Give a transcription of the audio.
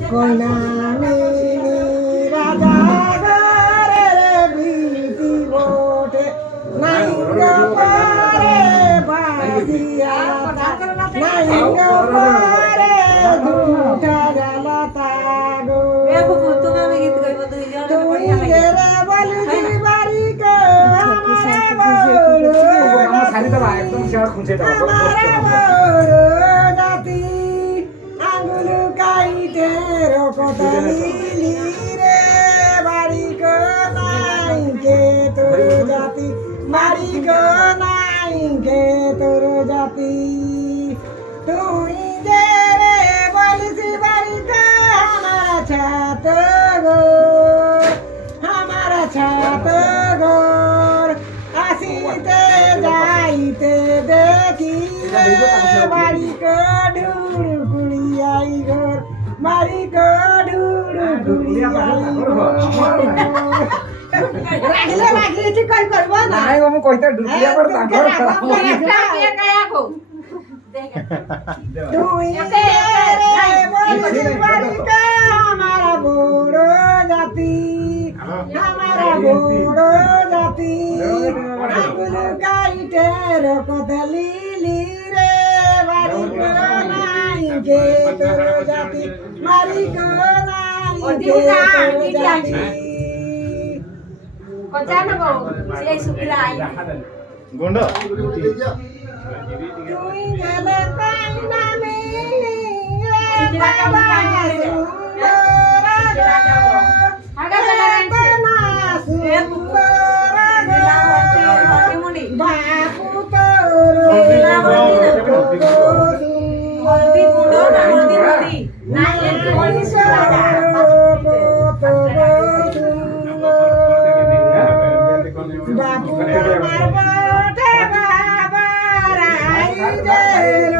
কইনা মিনি রাজা ঘরে বিটি বটে নাই গো পারে বাজিয়া নাই গো পারে দুটা গেল তাগো তুই গেলে বলি বাড়ি কো জাতি আঙ্গুল কাইতে রকতলি রে বাড়ি কো নাই কে তোর জাতি বাড়ি কো নাই কে তোর জাতি তুই যে রে বলিস বাড়ি কো আমার ছাত গো আমার ছাত ঘর আসিতে যাইতে দেখি বাড়ি কডুর গুড়িয়াই ঘর বাড়ি কডুর গুড়িয়াই রাখলে রাখলে ঠিক কই করব না নাই আমি কইতা ডুবিয়া পর তাকর তুই রে বলিস বাড়ি কো আমার বড় জাতি আমার বড় জাতি আঙ্গুল গাইতে রকতলি রে বাড়ি কো নাই কে তোর জাতি বাড়ি কো নাই কে তোর জাতি গুন্ড তুই গেলে কইনা মিনি রে বাবা বাপু বাপু আমার বটে বাবা রাই